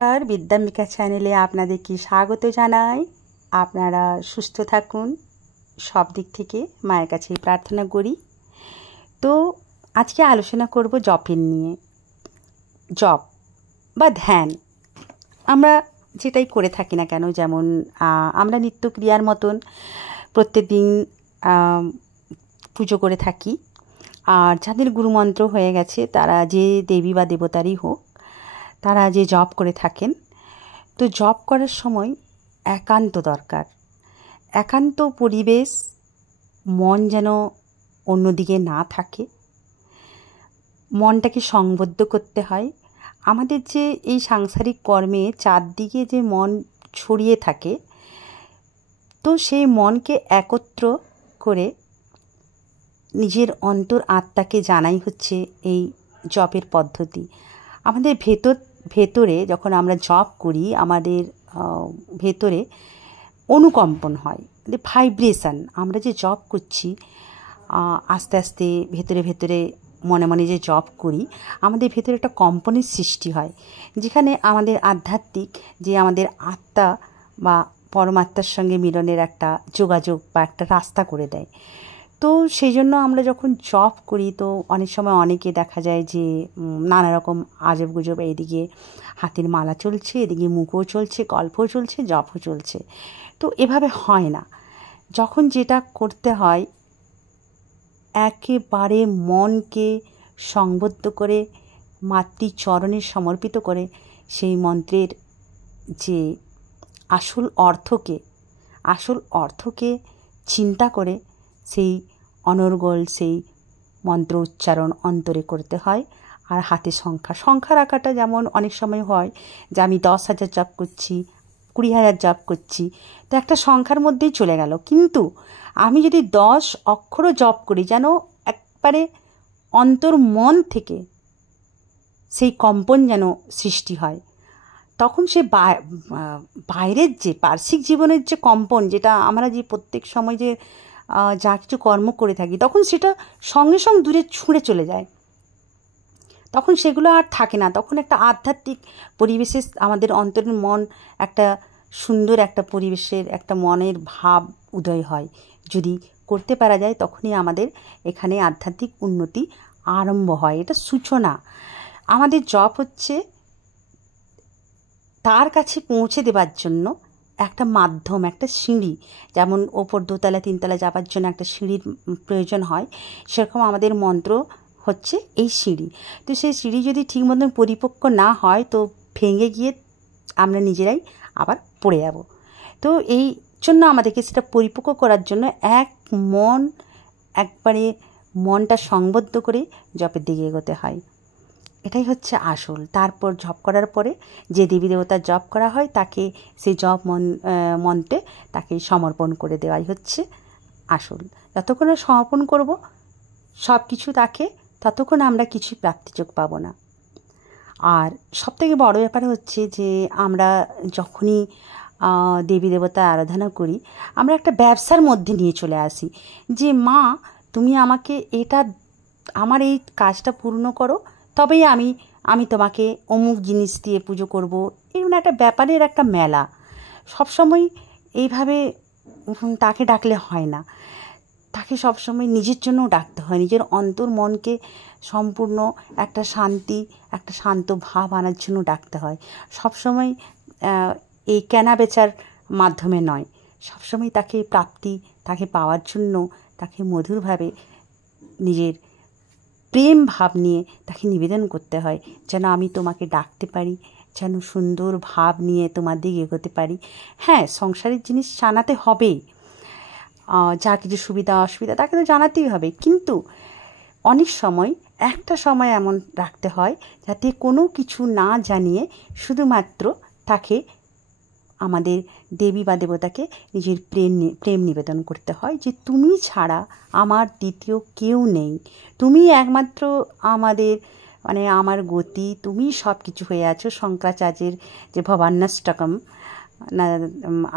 আর বিদ্যাম্বিকা চ্যানেলে আপনাদেরকে স্বাগত জানাই। আপনারা সুস্থ থাকুন, সব দিক থেকে মায়ের কাছে প্রার্থনা করি। তো আজকে আলোচনা করব জপের নিয়ে। জপ বা ধ্যান আমরা যেটাই করে থাকি না কেন, যেমন আমরা নিত্যক্রিয়ার মতন প্রত্যেকদিন পুজো করে থাকি। আর যাদের গুরুমন্ত্র হয়ে গেছে, তারা যে দেবী বা দেবতারই হোক, তারা যে জপ করে থাকেন, তো জপ করার সময় একান্ত দরকার, একান্ত পরিবেশ, মন যেন অন্যদিকে না থাকে, মনটাকে সংবদ্ধ করতে হয়। আমাদের যে এই সাংসারিক কর্মে চারদিকে যে মন ছড়িয়ে থাকে, তো সেই মনকে একত্র করে নিজের অন্তর আত্মাকে জানাই হচ্ছে এই জপের পদ্ধতি। আমাদের ভেতরে যখন আমরা জপ করি, আমাদের ভেতরে অনুকম্পন হয়, ভাইব্রেশান। আমরা যে জপ করছি, আস্তে আস্তে ভেতরে ভেতরে মনে মনে যে জপ করি, আমাদের ভেতরে একটা কম্পনের সৃষ্টি হয়, যেখানে আমাদের আধ্যাত্মিক যে আমাদের আত্মা বা পরমাত্মার সঙ্গে মিলনের একটা যোগাযোগ বা একটা রাস্তা করে দেয়। তো সেই জন্য আমরা যখন জপ করি, তো অনেক সময় অনেকে দেখা যায় যে নানা রকম আজব গুজব, এইদিকে হাতের মালা চলছে, এদিকে মুখও চলছে, গল্পও চলছে, জপও চলছে। তো এভাবে হয় না। যখন যেটা করতে হয়, একেবারে মনকে সংবদ্ধ করে মাতৃচরণে সমর্পিত করে সেই মন্ত্রের যে আসল অর্থকে চিন্তা করে সেই অনর্গল সেই মন্ত্র উচ্চারণ অন্তরে করতে হয়। আর হাতে সংখ্যা রাখাটা যেমন অনেক সময় হয় যে আমি 10,000 জপ করছি, 20,000 জপ করছি, তো একটা সংখ্যার মধ্যেই চলে গেল। কিন্তু আমি যদি 10 অক্ষরও জপ করি, যেন একবারে অন্তর মন থেকে সেই কম্পন যেন সৃষ্টি হয়, তখন সে বাইরের যে পার্শ্বিক জীবনের যে কম্পন, যেটা আমরা যে প্রত্যেক সময় যে যা কিছু কর্ম করে থাকি, তখন সেটা সঙ্গে সঙ্গে দূরে ছুঁড়ে চলে যায়। তখন সেগুলো আর থাকে না। তখন একটা আধ্যাত্মিক পরিবেশে আমাদের অন্তরের মন একটা সুন্দর একটা পরিবেশের একটা মনের ভাব উদয় হয়। যদি করতে পারা যায়, তখনই আমাদের এখানে আধ্যাত্মিক উন্নতি আরম্ভ হয়। এটা সূচনা। আমাদের জপ হচ্ছে তার কাছে পৌঁছে দেবার জন্য একটা মাধ্যম, একটা সিঁড়ি। যেমন ওপর 2তলা 3তলা যাবার জন্য একটা সিঁড়ির প্রয়োজন হয়, সেরকম আমাদের মন্ত্র হচ্ছে এই সিঁড়ি। তো সেই সিঁড়ি যদি ঠিক মতন পরিপক্ক না হয়, তো ভেঙে গিয়ে আমরা নিজেরাই আবার পড়ে যাব। তো এই জন্য আমাদেরকে সেটা পরিপক্ক করার জন্য একবারে মনটা সংবদ্ধ করে জপের দিকে এগোতে হয়। এটাই হচ্ছে আসল। তারপর জপ করার পরে যে দেবী দেবতার জপ করা হয়, তাকে সেই জপ মন্ত্রে তাকে সমর্পণ করে দেওয়াই হচ্ছে আসল। যতক্ষণ সমর্পণ করব সব কিছু তাকে, ততক্ষণ আমরা কিছু প্রাপ্তিযোগ পাবো না। আর সবথেকে বড় ব্যাপার হচ্ছে যে আমরা যখনই দেবী দেবতা আরাধনা করি, আমরা একটা ব্যবসার মধ্যে নিয়ে চলে আসি যে মা, তুমি আমাকে আমার এই কাজটা পূর্ণ করো, তবেই আমি তোমাকে অমুক জিনিস দিয়ে পুজো করব। এরকম একটা ব্যাপারের একটা মেলা। সবসময় এইভাবে তাকে ডাকলে হয় না। তাকে সবসময় নিজের জন্যও ডাকতে হয়, নিজের অন্তর মনকে সম্পূর্ণ একটা শান্ত ভাব আনার জন্য ডাকতে হয়। সবসময় এই কেনা বেচার মাধ্যমে নয়, সবসময় তাকে পাওয়ার জন্য তাকে মধুরভাবে নিজের প্রেম ভাব নিয়ে তাকে নিবেদন করতে হয়, যেন আমি তোমাকে ডাকতে পারি, যেন সুন্দর ভাব নিয়ে তোমার দিকে এগোতে পারি। হ্যাঁ, সংসারের জিনিস জানাতে হবেই, যা কিছু সুবিধা অসুবিধা তাকে তো জানাতেই হবে, কিন্তু অনেক সময় একটা সময় এমন রাখতে হয় যাতে কোনো কিছু না জানিয়ে শুধুমাত্র তাকে, আমাদের দেবী বা দেবতাকে নিজের প্রেম নিবেদন করতে হয় যে তুমি ছাড়া আমার দ্বিতীয় কেউ নেই, তুমি একমাত্র আমাদের আমার গতি, তুমি সব কিছু হয়ে আছো। শঙ্করাচার্যের যে ভবান্যাষ্টকম না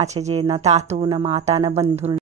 আছে, যে না তাতু না মাতা না বন্ধু